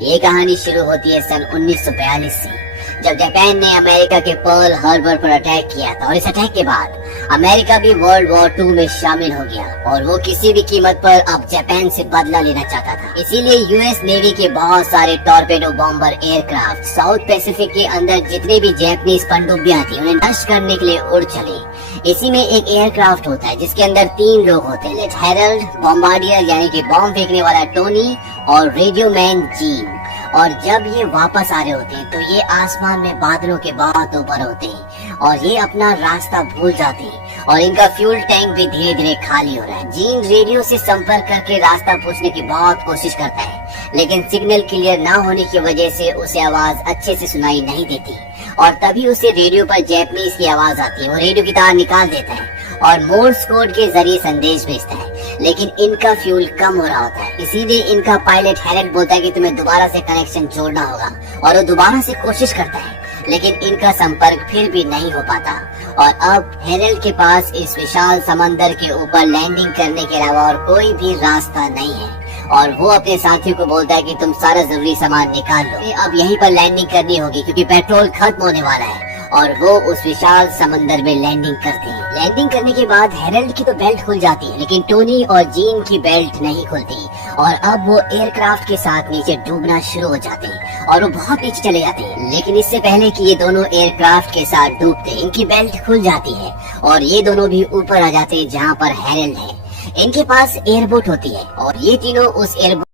ये कहानी शुरू होती है सन 1942 से, जब जापान ने अमेरिका के पर्ल हार्बर पर अटैक किया था। और इस अटैक के बाद अमेरिका भी वर्ल्ड वॉर 2 में शामिल हो गया और वो किसी भी कीमत पर अब जापान से बदला लेना चाहता था। इसीलिए यूएस नेवी के बहुत सारे torpedo bomber aircraft south Pacific के अंदर जितने भी जापानीज पनडुब्बियां थी उन्हें नष्ट करने के लिए उड़ चली। इसी में एक एयरक्राफ्ट होता है जिसके अंदर 3 लोग होते हैं, हेरल्ड, बॉम्बार्डियर यानी कि बॉम्ब फेंकने वाला टोनी और रेडियो मैन जीन। और जब ये वापस आ रहे होते हैं तो ये आसमान में बादलों के बहुत ऊपर होते हैं और ये अपना रास्ता भूल जाते हैं और इनका फ्यूल टैंक भी धीरे धीरे खाली हो रहा है। जीन रेडियो से संपर्क करके रास्ता पूछने की बहुत कोशिश करता है, लेकिन सिग्नल क्लियर ना होने की वजह से उसे आवाज अच्छे से सुनाई नहीं देती और तभी उसे रेडियो पर जापानीज की आवाज आती है। वो रेडियो की तार निकाल देता है और मोर्स कोड के जरिए संदेश भेजता है, लेकिन इनका फ्यूल कम हो रहा होता है। इसीलिए इनका पायलट हेरल्ड बोलता है कि तुम्हें दोबारा से कनेक्शन जोड़ना होगा और वो दोबारा से कोशिश करता है, लेकिन इनका संपर्क फिर भी नहीं हो पाता। और अब हेरल्ड के पास इस विशाल समंदर के ऊपर लैंडिंग करने के अलावा और कोई भी रास्ता नहीं है और वो अपने साथियों को बोलता है कि तुम सारा जरूरी सामान निकाल लो, अब यहीं पर लैंडिंग करनी होगी क्योंकि पेट्रोल खत्म होने वाला है। और वो उस विशाल समंदर में लैंडिंग करते हैं। लैंडिंग करने के बाद हेरल्ड की तो बेल्ट खुल जाती है, लेकिन टोनी और जीन की बेल्ट नहीं खुलती और अब वो एयरक्राफ्ट के साथ नीचे डूबना शुरू हो जाते हैं और वो बहुत नीचे चले जाते हैं। लेकिन इससे पहले कि ये दोनों एयरक्राफ्ट के साथ डूबते इनकी बेल्ट खुल जाती है और ये दोनों भी ऊपर आ जाते हैं जहाँ पर हेरल्ड है। इनके पास एयरबोट होती है और ये तीनों उस एयरबोट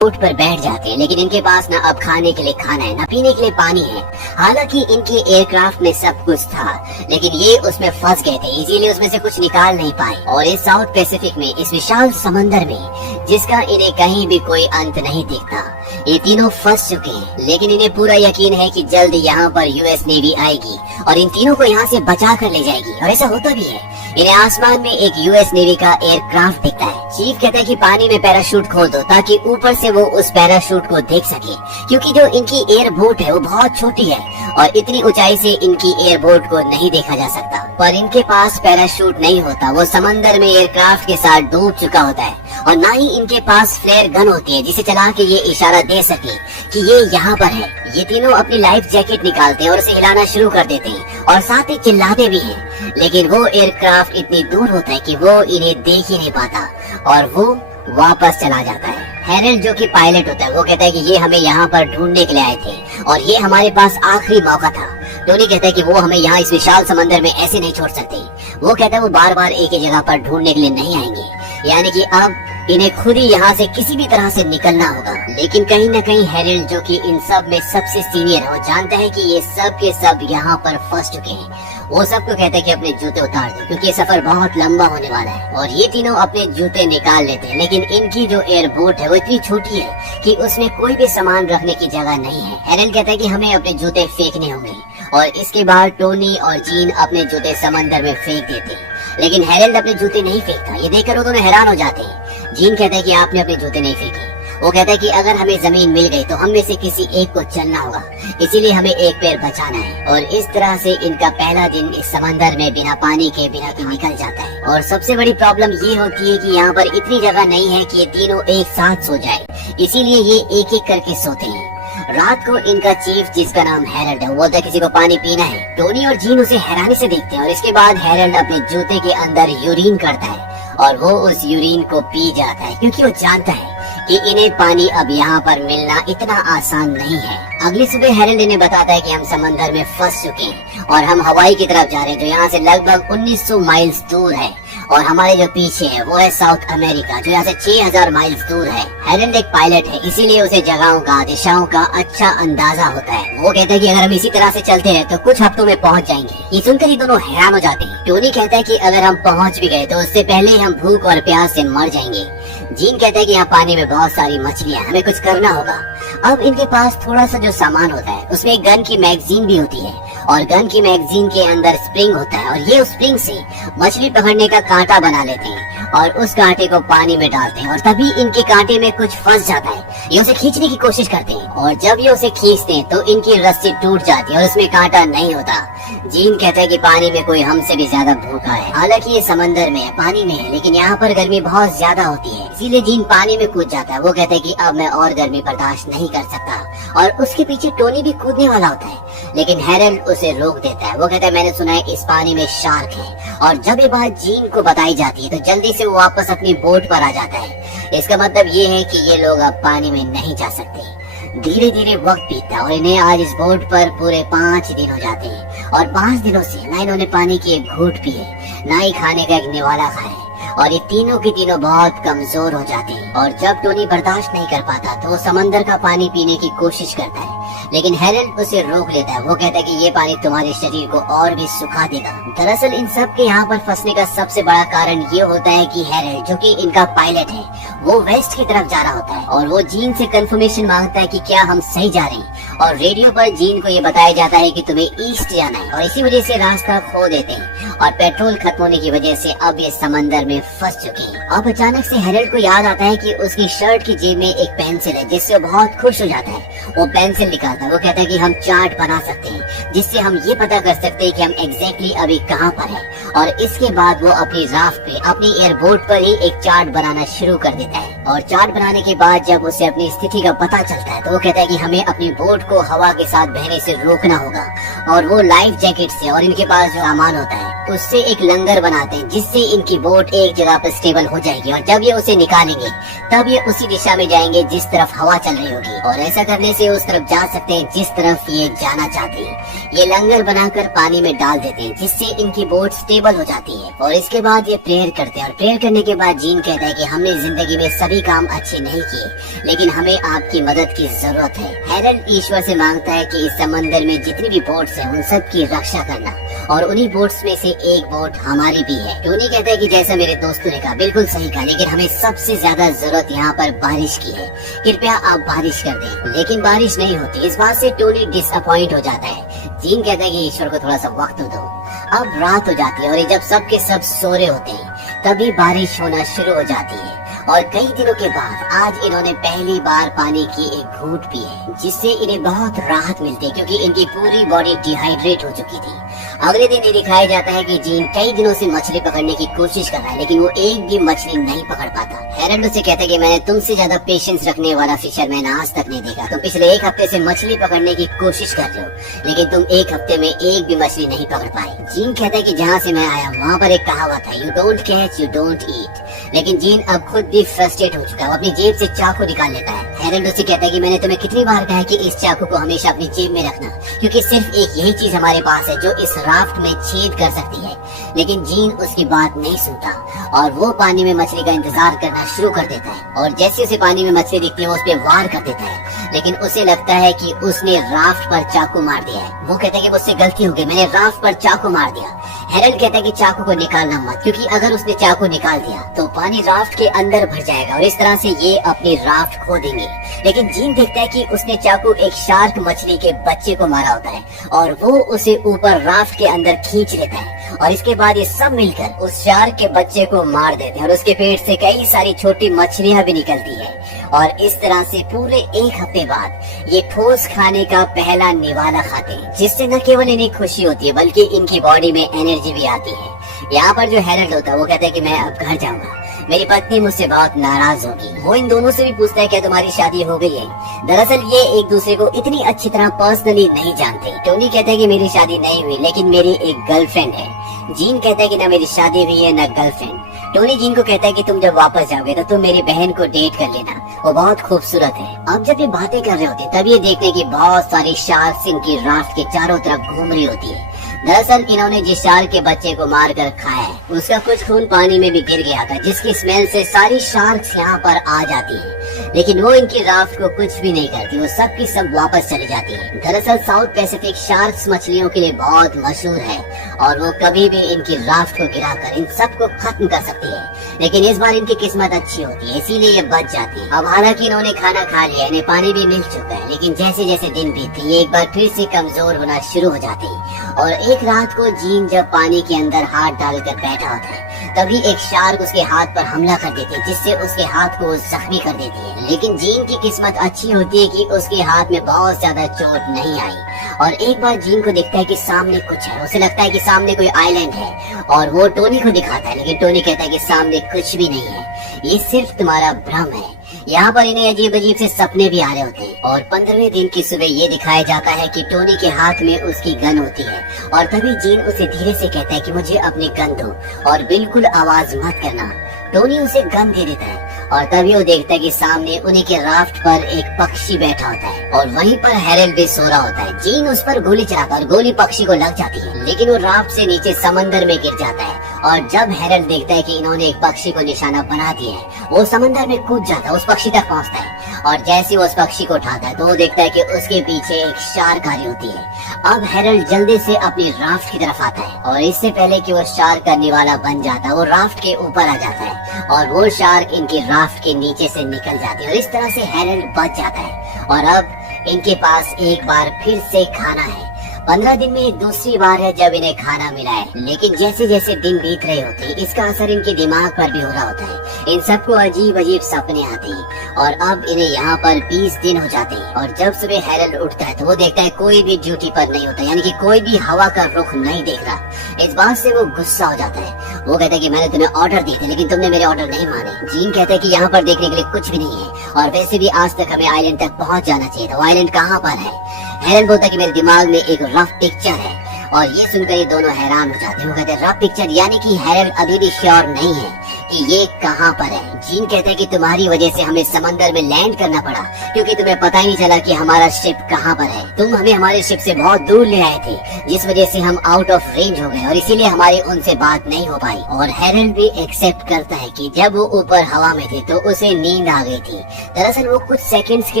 पर बैठ जाते हैं, लेकिन इनके पास ना अब खाने के लिए खाना है, ना पीने के लिए पानी है। हालांकि इनके एयरक्राफ्ट में सब कुछ था, लेकिन ये उसमें फंस गए थे, इसीलिए उसमें से कुछ निकाल नहीं पाए। और इस साउथ पैसिफिक में, इस विशाल समंदर में जिसका इन्हें कहीं भी कोई अंत नहीं दिखता, ये तीनों फंस चुके हैं। लेकिन इन्हें पूरा यकीन है कि जल्द यहाँ पर यूएस नेवी आएगी और इन तीनों को यहाँ से बचा कर ले जाएगी। और ऐसा होता भी है। इन्हें आसमान में एक यूएस नेवी का एयरक्राफ्ट दिखता है। चीफ कहता है कि पानी में पैराशूट खोल दो ताकि ऊपर से वो उस पैराशूट को देख सके, क्योंकि जो इनकी एयरबोट है वो बहुत छोटी है और इतनी ऊंचाई से इनकी एयरबोट को नहीं देखा जा सकता। पर इनके पास पैराशूट नहीं होता, वो समंदर में एयरक्राफ्ट के साथ डूब चुका होता है और ना ही इनके पास फ्लेयर गन होती है जिसे चला के ये इशारा दे सके कि ये यहाँ पर है। ये तीनों अपनी लाइफ जैकेट निकालते हैं और उसे हिलाना शुरू कर देते हैं और साथ ही चिल्लाते भी हैं, लेकिन वो एयरक्राफ्ट इतनी दूर होता है कि वो इन्हें देख ही नहीं पाता और वो वापस चला जाता है। हेरल्ड जो कि पायलट होता है वो कहता है कि ये हमें यहाँ पर ढूंढने के लिए आए थे और ये हमारे पास आखिरी मौका था। टोनी कहता है कि वो हमें यहाँ इस विशाल समंदर में ऐसे नहीं छोड़ सकते। वो कहता है वो बार बार एक ही जगह पर ढूंढने के लिए नहीं आएंगे, यानी कि अब इन्हें खुद ही यहाँ से किसी भी तरह से निकलना होगा। लेकिन कहीं न कहीं हेरल्ड जो कि इन सब में सबसे सीनियर है, वो जानता है कि ये सब के सब यहाँ पर फंस चुके हैं। वो सबको कहते हैं कि अपने जूते उतार दो क्योंकि ये सफर बहुत लंबा होने वाला है। और ये तीनों अपने जूते निकाल लेते हैं, लेकिन इनकी जो एयरबोट है वो इतनी छोटी है कि उसमें कोई भी सामान रखने की जगह नहीं है। हेरल्ड कहता है कि हमें अपने जूते फेंकने होंगे और इसके बाद टोनी और जीन अपने जूते समंदर में फेंक देते हैं, लेकिन हेरल्ड अपने जूते नहीं फेंकता। ये देखकर वो दोनों हैरान हो जाते हैं। जीन कहता है कि आपने अपने जूते नहीं फेंके। वो कहता है कि अगर हमें जमीन मिल गई तो हम में से किसी एक को चलना होगा, इसीलिए हमें एक पैर बचाना है। और इस तरह से इनका पहला दिन इस समंदर में बिना पानी के बिना के निकल जाता है। और सबसे बड़ी प्रॉब्लम ये होती है कि यहाँ पर इतनी जगह नहीं है कि ये तीनों एक साथ सो जाए, इसीलिए ये एक एक करके सोते हैं। रात को इनका चीफ जिसका नाम हेरल्ड है वो बोलता है किसी को पानी पीना है। टोनी और जीन उसे हैरानी से देखते हैं और इसके बाद हेरल्ड अपने जूते के अंदर यूरिन करता है और वो उस यूरिन को पी जाता है क्योंकि वो जानता है कि इन्हें पानी अब यहाँ पर मिलना इतना आसान नहीं है। अगली सुबह हेरल्ड इन्हें बताता है कि हम समंदर में फंस चुके हैं और हम हवाई की तरफ जा रहे हैं जो यहाँ से लगभग 1900 माइल्स दूर है और हमारे जो पीछे है वो है साउथ अमेरिका जो यहाँ से 6000 माइल्स दूर है। हेरल्ड एक पायलट है, इसीलिए उसे जगहों का, दिशाओं का अच्छा अंदाजा होता है। वो कहता है कि अगर हम इसी तरह से चलते हैं तो कुछ हफ्तों में पहुँच जाएंगे। ये सुनकर ही दोनों हैरान हो जाते हैं। टोनी कहता है कि अगर हम पहुँच भी गए तो उससे पहले हम भूख और प्यास से मर जाएंगे। जीन कहता है कि यहाँ पानी में बहुत सारी मछलियाँ, हमें कुछ करना होगा। अब इनके पास थोड़ा सा जो सामान होता है उसमें एक गन की मैगजीन भी होती है और गन की मैगजीन के अंदर स्प्रिंग होता है और ये उस स्प्रिंग से मछली पकड़ने का कांटा बना लेते हैं और उस कांटे को पानी में डालते हैं और तभी इनके कांटे में कुछ फंस जाता है। ये उसे खींचने की कोशिश करते हैं और जब ये उसे खींचते हैं तो इनकी रस्सी टूट जाती है और उसमें कांटा नहीं होता। जीन कहता है कि पानी में कोई हमसे भी ज्यादा भूखा है। हालांकि ये समंदर में है, पानी में है, लेकिन यहाँ पर गर्मी बहुत ज्यादा होती है, इसीलिए जीन पानी में कूद जाता है। वो कहता है कि अब मैं और गर्मी बर्दाश्त नहीं कर सकता और उसके पीछे टोनी भी कूदने वाला होता है, लेकिन हैरल्ड उसे रोक देता है। वो कहता है मैंने सुना है इस पानी में शार्क है। और जब ये बात जीन को बताई जाती है तो जल्दी से वो वापस अपनी बोट पर आ जाता है। इसका मतलब ये है कि ये लोग अब पानी में नहीं जा सकते। धीरे धीरे वक्त बीतता है और इन्हें आज इस बोट पर पूरे 5 दिन हो जाते हैं और 5 दिनों से ना इन्होंने पानी की एक घूंट पी है, ना ही खाने का एक निवाला खाया और ये तीनों के तीनों बहुत कमजोर हो जाते हैं। और जब टोनी बर्दाश्त नहीं कर पाता तो वो समंदर का पानी पीने की कोशिश करता है, लेकिन हैरल्ड उसे रोक लेता है। वो कहता है कि ये पानी तुम्हारे शरीर को और भी सुखा देगा। दरअसल इन सब के यहाँ पर फंसने का सबसे बड़ा कारण ये होता है कि हैरल्ड, जो कि इनका पायलट है, वो वेस्ट की तरफ जा रहा होता है और वो जीन से कंफर्मेशन मांगता है कि क्या हम सही जा रहे हैं। और रेडियो पर जीन को ये बताया जाता है कि तुम्हें ईस्ट जाना है और इसी वजह से रास्ता खो देते हैं और पेट्रोल खत्म होने की वजह से अब ये समंदर में फंस चुके हैं। अब अचानक से हैरल्ड को याद आता है कि उसकी शर्ट की जेब में एक पेंसिल है, जिससे वो बहुत खुश हो जाता है। वो पेंसिल निकालता है। वो कहता है कि हम चार्ट बना सकते हैं जिससे हम ये पता कर सकते हैं कि हम एग्जैक्टली अभी कहाँ पर हैं। और इसके बाद वो अपनी राफ्ट पे, अपनी एयरबोट पर ही एक चार्ट बनाना शुरू कर देता है। और चार्ट बनाने के बाद जब उसे अपनी स्थिति का पता चलता है तो वो कहता है कि हमें अपनी बोट को हवा के साथ बहने से रोकना होगा। और वो लाइफ जैकेट से और इनके पास जो सामान होता है उससे एक लंगर बनाते हैं जिससे इनकी बोट एक जगह पर स्टेबल हो जाएगी। और जब ये उसे निकालेंगे तब ये उसी दिशा में जाएंगे जिस तरफ हवा चल रही होगी और ऐसा करने से उस तरफ जा सकते हैं जिस तरफ ये जाना चाहते हैं। ये लंगर बनाकर पानी में डाल देते हैं जिससे इनकी बोट स्टेबल हो जाती है। और इसके बाद ये प्रेयर करते हैं और प्रेयर करने के बाद जीन कहता है कि हमने जिंदगी में सभी काम अच्छे नहीं किए, लेकिन हमें आपकी मदद की जरूरत है। हैरल्ड ईश्वर से मांगता है कि इस समंदर में जितनी भी बोट्स हैं उन सब की रक्षा करना और उन्हीं बोट्स में से एक बोट हमारी भी है। टोनी कहता है कि जैसा मेरे दोस्तों ने कहा, बिल्कुल सही कहा, लेकिन हमें सबसे ज्यादा जरूरत यहाँ पर बारिश की है। कृपया आप बारिश कर दें। लेकिन बारिश नहीं होती। इस बात से टोनी डिसअपॉइंट हो जाता है। जीन कहता है कि ईश्वर को थोड़ा सा वक्त दो। अब रात हो जाती है और ये जब सब के सब सो रहे होते हैं तभी बारिश होना शुरू हो जाती है। और कई दिनों के बाद आज इन्होंने पहली बार पानी की एक घूंट पी है जिससे इन्हें बहुत राहत मिलती है क्योंकि इनकी पूरी बॉडी डिहाइड्रेट हो चुकी थी। अगले दिन ये दिखाया जाता है कि जीन कई दिनों से मछली पकड़ने की कोशिश कर रहा है, लेकिन वो एक भी मछली नहीं पकड़ पाता। हैरल्ड उसे कहता है कि मैंने तुमसे ज्यादा पेशेंस रखने वाला फिशरमैन आज तक नहीं देखा। तुम पिछले 1 हफ्ते से मछली पकड़ने की कोशिश कर रहे हो, लेकिन तुम 1 हफ्ते में एक भी मछली नहीं पकड़ पाए। जीन कहता है कि जहाँ से मैं आया वहाँ पर एक कहावत है, you don't catch you don't eat. लेकिन जीन अब खुद भी फ्रस्ट्रेट हो चुका है। वो अपनी जेब से चाकू निकाल लेता है। हैरल्ड उसे कहता है कि मैंने तुम्हें कितनी बार कहा है कि इस चाकू को हमेशा अपनी जेब में रखना, क्योंकि सिर्फ एक यही चीज हमारे पास है जो इस राफ्ट में छेद कर सकती है। लेकिन जीन उसकी बात नहीं सुनता और वो पानी में मछली का इंतजार करना शुरू कर देता है। और जैसे उसे पानी में मछली दिखती है वो उस पर वार कर देता है, लेकिन उसे लगता है कि उसने राफ्ट पर चाकू मार दिया है। वो कहता है कि मुझसे गलती हो गई, मैंने राफ्ट पर चाकू मार दिया। हैरल्ड कहता है कि चाकू को निकालना मत, क्योंकि अगर उसने चाकू निकाल दिया तो पानी राफ्ट के अंदर भर जाएगा और इस तरह से ये अपनी राफ्ट खो देंगे। लेकिन जीन देखता है कि उसने चाकू एक शार्क मछली के बच्चे को मारा होता है और वो उसे ऊपर राफ्ट के अंदर खींच लेता है। और इसके बाद ये सब मिलकर उस शार्क के बच्चे को मार देते हैं और उसके पेट से कई सारी छोटी मछलियां भी निकलती है। और इस तरह से पूरे 1 हफ्ते बाद ये ठोस खाने का पहला निवाला खाते हैं, जिससे न केवल इन्हें खुशी होती है बल्कि इनकी बॉडी में एनर्जी भी आती है। यहाँ पर जो हैरल्ड होता है वो कहता है कि मैं अब घर जाऊंगा, मेरी पत्नी मुझसे बहुत नाराज होगी। वो इन दोनों से भी पूछता है क्या तुम्हारी शादी हो गई है। दरअसल ये एक दूसरे को इतनी अच्छी तरह पर्सनली नहीं जानते। टोनी कहता है कि मेरी शादी नहीं हुई, लेकिन मेरी एक गर्लफ्रेंड है। जीन कहता है कि ना मेरी शादी हुई है न गर्लफ्रेंड। टोनी जीन को कहता है कि तुम जब वापस जाओगे तो तुम मेरी बहन को डेट कर लेना, वो बहुत खूबसूरत है। अब जब ये बातें कर रहे होते तब ये देखते कि बहुत सारी शार्क्स इनकी राफ्ट के चारों तरफ घूम रही होती है। दरअसल इन्होंने जिस शार्क के बच्चे को मार कर खाया है उसका कुछ खून पानी में भी गिर गया था, जिसकी स्मेल से सारी शार्क्स यहाँ पर आ जाती है। लेकिन वो इनकी राफ्ट को कुछ भी नहीं करती, वो सब की सब वापस चली जाती है। दरअसल साउथ पैसिफिक शार्क्स मछलियों के लिए बहुत मशहूर है और वो कभी भी इनकी राफ्ट को गिराकर इन सबको खत्म कर सकती है। लेकिन इस बार इनकी किस्मत अच्छी होती है, इसीलिए ये बच जाती है। अब हालांकि इन्होंने खाना खा लिया, इन्हें पानी भी मिल चुका है, लेकिन जैसे जैसे दिन बीतते ये एक बार फिर से कमजोर होना शुरू हो जाती है। और एक रात को जीन जब पानी के अंदर हाथ डालकर बैठा होता है तभी एक शार्क उसके हाथ पर हमला कर देती है, जिससे उसके हाथ को जख्मी कर देती है। लेकिन जीन की किस्मत अच्छी होती है कि उसके हाथ में बहुत ज्यादा चोट नहीं आई। और एक बार जीन को दिखता है कि सामने कुछ है। उसे लगता है कि सामने कोई आइलैंड है और वो टोनी को दिखाता है, लेकिन टोनी कहता है कि सामने कुछ भी नहीं है, ये सिर्फ तुम्हारा भ्रम है। यहाँ पर इन्हें अजीब अजीब से सपने भी आ रहे होते हैं। और 15वें दिन की सुबह ये दिखाया जाता है कि टोनी के हाथ में उसकी गन होती है। और तभी जीन उसे धीरे से कहता है कि मुझे अपनी गन दो और बिल्कुल आवाज मत करना। टोनी उसे गन दे देता है और तभी वो देखता है कि सामने उन्हीं के राफ्ट पर एक पक्षी बैठा होता है और वहीं पर हैरल भी सो रहा होता है। जीन उस पर गोली चलाता है और गोली पक्षी को लग जाती है, लेकिन वो राफ्ट से नीचे समंदर में गिर जाता है। और जब हैरल देखता है कि इन्होंने एक पक्षी को निशाना बना दिया है, वो समंदर में कूद जाता है, उस पक्षी तक पहुंचता है। और जैसे वो उस पक्षी को उठाता है तो वो देखता है कि उसके पीछे एक शार्क आ रही होती है। अब हैरल जल्दी से अपनी राफ्ट की तरफ आता है और इससे पहले कि वो शार्क करने वाला बन जाता है, वो राफ्ट के ऊपर आ जाता है और वो शार्क इनकी राफ्ट के नीचे से निकल जाती है और इस तरह से हैरल बच जाता है। और अब इनके पास एक बार फिर से खाना है। 15 दिन में दूसरी बार है जब इन्हें खाना मिला है, लेकिन जैसे जैसे दिन बीत रहे होते हैं इसका असर इनके दिमाग पर भी हो रहा होता है। इन सबको अजीब अजीब सपने आते हैं और अब इन्हें यहाँ पर 20 दिन हो जाते हैं। और जब सुबह हैरल उठता है तो वो देखता है कोई भी ड्यूटी पर नहीं होता, यानी कि कोई भी हवा का रुख नहीं देख रहा। इस बात से वो गुस्सा हो जाता है। वो कहता है कि मैंने तुम्हें ऑर्डर दिए थे लेकिन तुमने मेरे ऑर्डर नहीं माने। जीन कहता है कि यहाँ पर देखने के लिए कुछ भी नहीं है और वैसे भी आज तक हमें आइलैंड तक पहुँच जाना चाहिए था। वो आइलैंड कहाँ पर है? हैरल बोलता है कि मेरे दिमाग में एक रफ पिक्चर है। और ये सुनकर ये दोनों हैरान हो जाते हैं। वो कहते हैं रफ पिक्चर, यानी कि हैरल अभी भी श्योर नहीं है कि ये कहाँ पर है। जीन कहता है कि तुम्हारी वजह से हमें समंदर में लैंड करना पड़ा, क्योंकि तुम्हें पता ही नहीं चला कि हमारा शिप कहाँ पर है। तुम हमें हमारे शिप से बहुत दूर ले आए थे, जिस वजह से हम आउट ऑफ रेंज हो गए और इसीलिए हमारी उनसे बात नहीं हो पाई। और हैरल भी एक्सेप्ट करता है कि जब वो ऊपर हवा में थे तो उसे नींद आ गई थी। दरअसल वो कुछ सेकंड्स के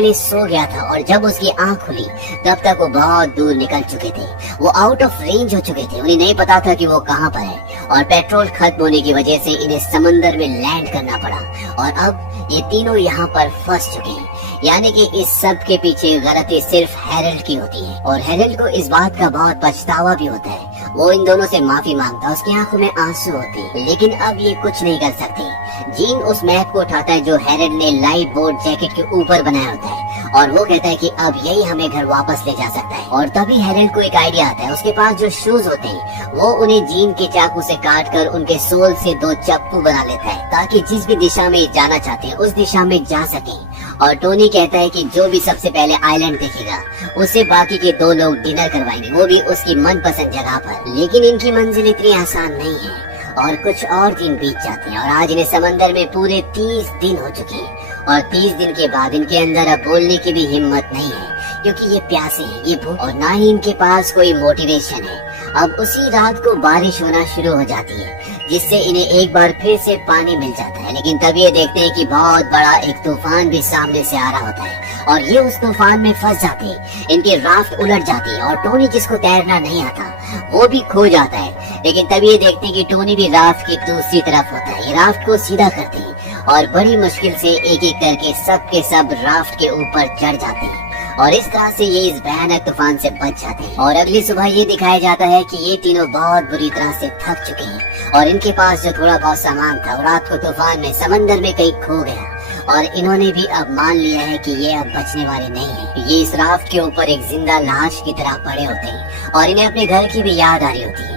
लिए सो गया था और जब उसकी आंख खुली तब तक वो बहुत दूर निकल चुके थे। वो आउट ऑफ रेंज हो चुके थे। उन्हें नहीं पता था कि वो कहाँ पर है और पेट्रोल खत्म होने की वजह से इन्हें समंदर में लैंड करना पड़ा। और अब ये तीनों यहाँ पर फंस चुके हैं, यानी कि इस सब के पीछे गलती सिर्फ हैरल्ड की होती है। और हैरल्ड को इस बात का बहुत पछतावा भी होता है। वो इन दोनों से माफी मांगता है, उसकी आंखों में आंसू होते हैं, लेकिन अब ये कुछ नहीं कर सकते। जीन उस मैप को उठाता है जो हैरल्ड ने लाइफ बोट जैकेट के ऊपर बनाया होता है और वो कहता है कि अब यही हमें घर वापस ले जा सकता है। और तभी हैरल्ड को एक आइडिया आता है। उसके पास जो शूज होते हैं वो उन्हें जीन के चाकू से काट कर उनके सोल से 2 चप्पू बना लेता है, ताकि जिस भी दिशा में जाना चाहते हैं उस दिशा में जा सके। और टोनी कहता है कि जो भी सबसे पहले आइलैंड देखेगा उसे बाकी के 2 लोग डिनर करवाएंगे, वो भी उसकी मनपसंद जगह पर। लेकिन इनकी मंजिल इतनी आसान नहीं है और कुछ और दिन बीत जाते हैं और आज इन्हें समंदर में पूरे 30 दिन हो चुके हैं। और 30 दिन के बाद इनके अंदर अब बोलने की भी हिम्मत नहीं है, क्योंकि ये प्यासे हैं, ये भूख, और ना ही इनके पास कोई मोटिवेशन है। अब उसी रात को बारिश होना शुरू हो जाती है, जिससे इन्हें एक बार फिर से पानी मिल जाता है। लेकिन तभी ये देखते हैं कि बहुत बड़ा एक तूफान भी सामने से आ रहा होता है और ये उस तूफान में फंस जाते हैं। इनकी राफ्ट उलट जाती है और टोनी, जिसको तैरना नहीं आता, वो भी खो जाता है। लेकिन तभी ये देखते हैं कि टोनी भी राफ्ट की दूसरी तरफ होता है। ये राफ्ट को सीधा करते हैं और बड़ी मुश्किल से एक एक करके सब के सब राफ्ट के ऊपर चढ़ जाते हैं और इस तरह से ये इस भयानक तूफान से बच जाते हैं। और अगली सुबह ये दिखाया जाता है कि ये तीनों बहुत बुरी तरह से थक चुके हैं और इनके पास जो थोड़ा बहुत सामान था रात को तूफान में समंदर में कहीं खो गया। और इन्होंने भी अब मान लिया है कि ये अब बचने वाले नहीं है। ये इस राफ्ट के ऊपर एक जिंदा लाश की तरह पड़े होते हैं और इन्हें अपने घर की भी याद आ रही होती है।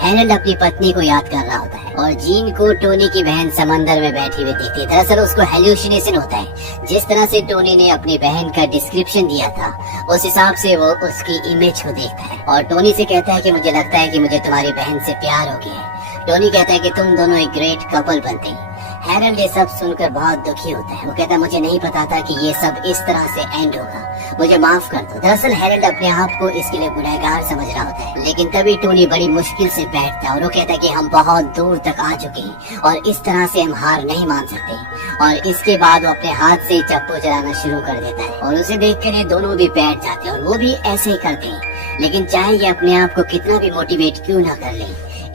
हैरल्ड अपनी पत्नी को याद कर रहा होता है और जीन को टोनी की बहन समंदर में बैठी हुई दिखती है। दरअसल उसको हेल्यूसिनेशन होता है। जिस तरह से टोनी ने अपनी बहन का डिस्क्रिप्शन दिया था उस हिसाब से वो उसकी इमेज को देखता है और टोनी से कहता है कि मुझे लगता है कि मुझे तुम्हारी बहन से प्यार हो गया है। टोनी कहता है कि तुम दोनों एक ग्रेट कपल बनते हैं। हैरल्ड ये सब सुनकर बहुत दुखी होता है। वो कहता है मुझे नहीं पता था कि ये सब इस तरह से एंड होगा, मुझे माफ कर दो। दरअसल हैरल्ड अपने आप को इसके लिए गुनहगार समझ रहा होता है। लेकिन तभी टोनी बड़ी मुश्किल से बैठता है और वो कहता है कि हम बहुत दूर तक आ चुके हैं और इस तरह से हम हार नहीं मान सकते। और इसके बाद वो अपने हाथ से चप्पू चलाना शुरू कर देता है और उसे देखकर ये दोनों भी बैठ जाते हैं और वो भी ऐसे ही करते हैं। लेकिन चाहे ये अपने आप को कितना भी मोटिवेट क्यों ना कर ले,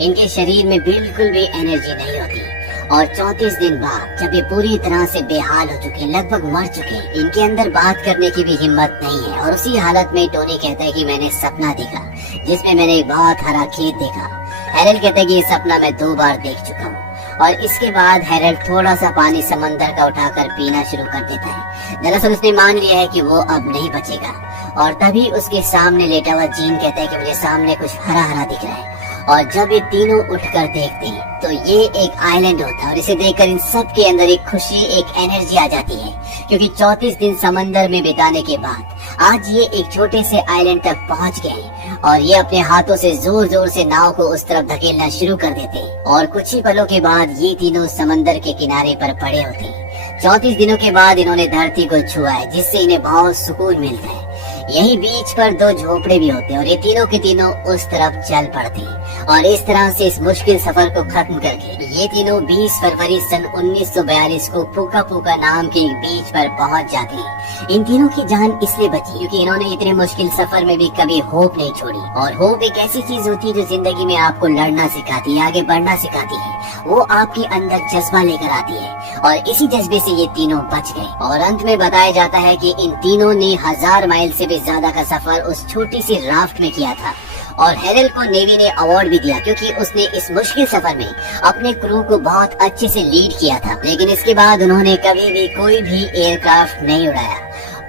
इनके शरीर में बिल्कुल भी एनर्जी नहीं होती। और 34 दिन बाद जब ये पूरी तरह से बेहाल हो चुके, लगभग मर चुके, इनके अंदर बात करने की भी हिम्मत नहीं है। और उसी हालत में टोनी कहता है कि मैंने सपना देखा जिसमें मैंने एक बहुत हरा खेत देखा। हैरल्ड कहता है कि ये सपना मैं 2 बार देख चुका हूँ और इसके बाद हैरल्ड थोड़ा सा पानी समंदर का उठाकर पीना शुरू कर देता है। दरअसल उसने मान लिया है कि वो अब नहीं बचेगा। और तभी उसके सामने लेटा हुआ जीन कहता है कि मुझे सामने कुछ हरा हरा दिख रहा है। और जब ये तीनों उठकर देखते हैं तो ये एक आइलैंड होता है और इसे देखकर इन सब के अंदर एक खुशी, एक एनर्जी आ जाती है, क्योंकि 34 दिन समंदर में बिताने के बाद आज ये एक छोटे से आइलैंड तक पहुंच गए हैं। और ये अपने हाथों से जोर जोर से नाव को उस तरफ धकेलना शुरू कर देते हैं। और कुछ ही पलों के बाद ये तीनों समंदर के किनारे पर पड़े होते हैं। 34 दिनों के बाद इन्होंने धरती को छुआ है, जिससे इन्हें बहुत सुकून मिलता है। यही बीच पर 2 झोपड़े भी होते हैं और ये तीनों के तीनों उस तरफ चल पड़ते हैं। और इस तरह से इस मुश्किल सफर को खत्म करके ये तीनों 20 फरवरी सन 1942 को पुका पुका नाम के एक बीच पर पहुंच जाते हैं। इन तीनों की जान इसलिए बची क्योंकि इन्होंने इतने मुश्किल सफर में भी कभी होप नहीं छोड़ी। और होप एक ऐसी चीज होती है जो जिंदगी में आपको लड़ना सिखाती है, आगे बढ़ना सिखाती है। वो आपके अंदर जज्बा लेकर आती है और इसी जज्बे से ये तीनों बच गए। और अंत में बताया जाता है कि इन तीनों ने 1000 माइल से भी ज्यादा का सफर उस छोटी सी राफ्ट में किया था। और हैरल्ड को नेवी ने अवार्ड भी दिया क्योंकि उसने इस मुश्किल सफर में अपने क्रू को बहुत अच्छे से लीड किया था। लेकिन इसके बाद उन्होंने कभी भी कोई भी एयरक्राफ्ट नहीं उड़ाया।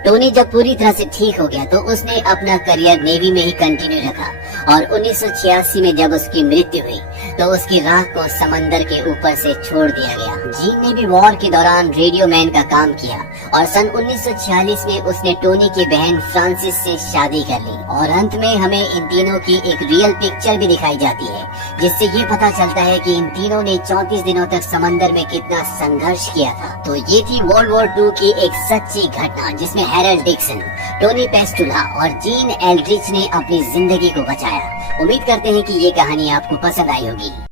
टोनी जब पूरी तरह से ठीक हो गया तो उसने अपना करियर नेवी में ही कंटिन्यू रखा। और 1986 में जब उसकी मृत्यु हुई तो उसकी राख को समंदर के ऊपर से छोड़ दिया गया। जीन ने भी वॉर के दौरान रेडियो मैन का काम किया और सन 1946 में उसने टोनी की बहन फ्रांसिस से शादी कर ली। और अंत में हमें इन तीनों की एक रियल पिक्चर भी दिखाई जाती है, जिससे ये पता चलता है कि इन तीनों ने 34 दिनों तक समंदर में कितना संघर्ष किया था। तो ये थी वर्ल्ड वॉर 2 की एक सच्ची घटना, जिसमें हैरल्ड डिक्सन, टोनी पेस्टुला और जीन एल्ड्रिच ने अपनी जिंदगी को बचाया। उम्मीद करते हैं कि ये कहानी आपको पसंद आई होगी।